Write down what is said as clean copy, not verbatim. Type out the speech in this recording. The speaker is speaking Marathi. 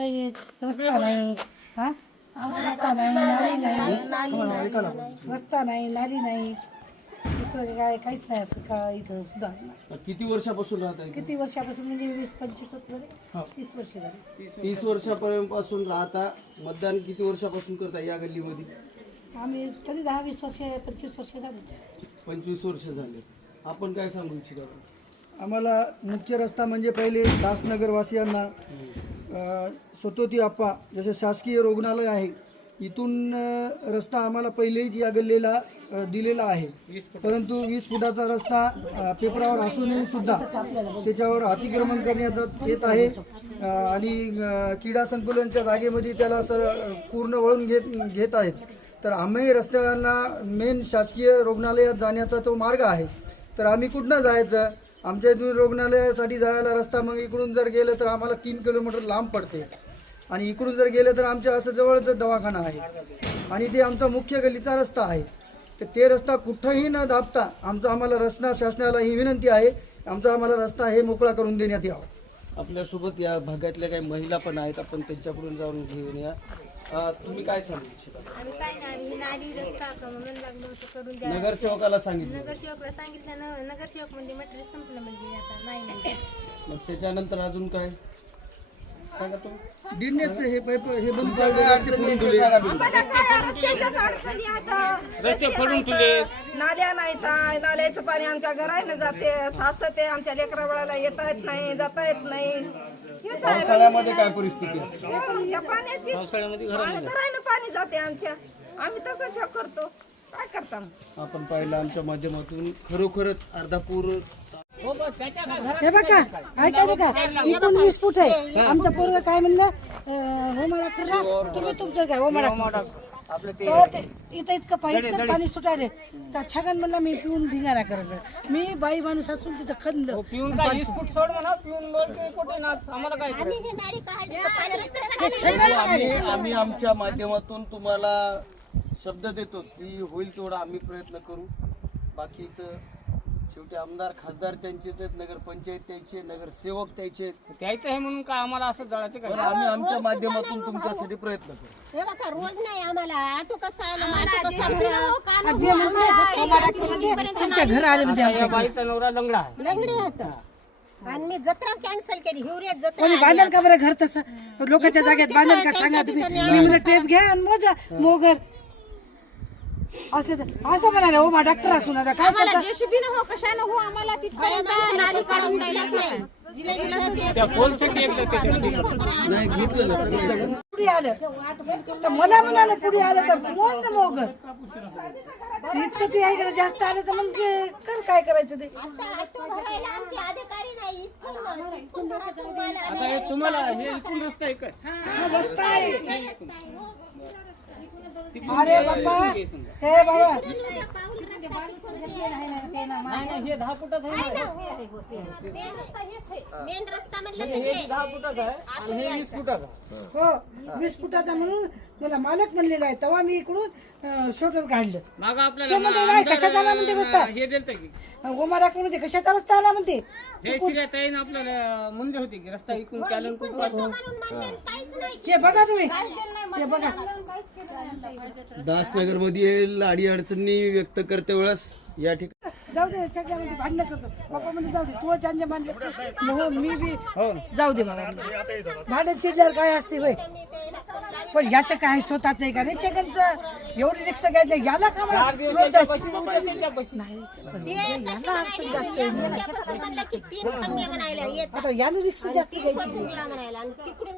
काही रस्ता नाही, हा रस्ता नाही, नाली नाही, रस्ता नाही, नाली नाही, दुसरं काय काहीच नाही असं का इथं सुद्धा. किती वर्षापासून राहत आहे? किती वर्षापासून म्हणजे 20-25 वर्ष 30 वर्ष झाली. 30 वर्षापासून राहता. मतदान किती वर्षापासून करता या गल्लीमध्ये? आम्ही तरी 10-20 वर्ष 25 वर्ष झाली. 25 वर्ष झाले. आपण काय सांगू इच्छिता? आम्हाला मुख्य रस्ता म्हणजे पहिले दासनगरवासियांना स्वतोती आप्पा जसे शासकीय रुग्णालय आहे इथून रस्ता आम्हाला पहिलेच या गल्लीला दिलेला आहे, परंतु 20 फुटाचा रस्ता पेपरावर असूनही सुद्धा त्याच्यावर अतिक्रमण करण्यात येत आहे आणि क्रीडा संकुलांच्या जागेमध्ये त्याला पूर्ण वळून घेत आहेत. तर आम्ही रस्त्याला मेन शासकीय रुग्णालयात जाण्याचा तो मार्ग आहे, तर आम्ही कुठनं जायचं? आमच्या इथून रुग्णालयासाठी जायला रस्ता मग इकडून जर गेलं तर आम्हाला 3 किलोमीटर लांब पडते आणि इकडून जर गेलं तर आमच्या असं जवळच दवाखाना आहे आणि ते आमचा मुख्य गल्लीचा रस्ता आहे. तर ते रस्ता कुठंही न दाबता आम्हाला रस्ता शासनाला ही विनंती आहे, आम्हाला रस्ता हे मोकळा करून देण्यात यावा. आपल्यासोबत या भागातल्या काही महिला पण आहेत, आपण त्यांच्याकडून जाऊन घेऊन या. तुम्ही काय सांगू इच्छिता? आम्ही काय नाही, आम्ही नाली रस्ता म्हणून लागलो होतो करून द्या. नगरसेवकाला सांगितलं? नगरसेवकला सांगितलं ना, नगरसेवक म्हणजे मटेरियल संपलं म्हणजे आता नाही म्हणजे. मग त्याच्यानंतर अजून काय सांगा तुम्ही? गिरण्याचं हे पाईप हे बंद काय अडचणी आहेत? सांगा बिल. आम्हाला काय रस्त्याच्याच अडचणी आता, रस्ते फोडून तुले, नाल्या नाहीत, नाल्याचं पाणी आमच्या घराने जाते, सासते, आमच्या लेकरा बाळाला येता येत नाही, जाता येत नाही. हेच आहे. पावसाळ्यामध्ये काय परिस्थिती असते? या पाण्याची घरानं पाणी जाते आमच्या, आम्ही तसंच हे करतो. काय करता मग? आपण पाहिलं आमच्या माध्यमातून खरोखरच अर्धापूर हे बघा ऐका का इथून 20 फूट आहे. आमचं पोरग काय म्हणलं होमाडा करा तुम्ही तुमचं काय होमाडा इथं इतकं पाणी सुटायले तर छगन म्हणलं मी पिऊन धिंगाणा करायचं. मी बाई माणूस असून तिथं खंद पिऊन काय 20 फूट सोड म्हणा, पिऊन दोन कोटी नाच आम्हाला काय आम्ही आमच्या माध्यमातून तुम्हाला शब्द देतो की होईल तेवढा आम्ही प्रयत्न करू. बाकीचं शेवटी आमदार खासदार त्यांचेच आहेत, नगरपंचायत त्यांचे, नगरसेवक त्यांचे, द्यायचं आहे म्हणून काय आम्हाला असं जळायचं काय? आम्ही आमच्या माध्यमातून तुमच्यासाठी प्रयत्न करू. हे बघा रोड नाही आम्हाला, ऑटो कसा आमच्या घर आले म्हणजे या बाईचा नवरा लंगडा आहे. लंगडी होतं आणि मी जत्रा कॅन्सल केली. हिवऱ्यात जत्रा कोणी बांधल का बरं घर तसं लोकांच्या जागेत बांधल का सांगा तुम्ही. मी म्हणलं टेप घ्या आणि मोजा मोगर असं म्हणाले हो मा डॉक्टर असून आता काय करता. जेसीबी न हो कशानं हो आम्हाला तिथपर्यंत नाली करून द्यायलाच नाही. त्या पोलसाठी एकदा त्याच्यात नाही घेतलं ना सगळं. पुढे आलं तर मला म्हणाले पुढे आलं तर मोज ना मोगर इतकं ते ऐकलं जास्त आलं तर मग कर काय करायचं ते. ऑटो भरायला आमचे अधिकारी नाही. इथून तुम्हाला आता हे तुम्हाला हे इथून रस्ता आहे काय? रस्ता आहे. अरे बाबा हे बाबा नाही हे 10 फुटाचं आहे. मेन रस्ता म्हणलं हे 10 फुटाचं आहे आणि हे 20 फुटाचं आहे. हो 20 फुटाचा म्हणून मला मालक म्हणलेला आहे तेव्हा मी इकडून शोटर काढलं. मग ते आपल्याला म्हणते नाही कशाचा आला म्हणते रस्ता हे दिलतं की गोमाडाकडून म्हणते कशाचा रस्ता आला म्हणते. जयश्री ताईन आपल्याला म्हणले होते की रस्ता इकडून कॅलन हे बघा तुम्ही हे बघा दासनगर मध्ये लाडी अडचणी व्यक्त करते वेळेस या ठिकाणी जाऊ दे सगळ्यामध्ये भांडणं करतो बाप्पा म्हणजे जाऊ दे तू ज्यांचे मानले मी बी जाऊ दे बाबा भांडण चिडल्यावर काय असते बाई. पण याचं काय स्वतःच आहे का रे चेकनचं एवढी रिक्षा घ्यायचं याला का चार दिवसाच्या बशी उद्या त्यांच्या बशी आता यानं रिक्षा जास्त घ्यायची म्हणायला तिकडून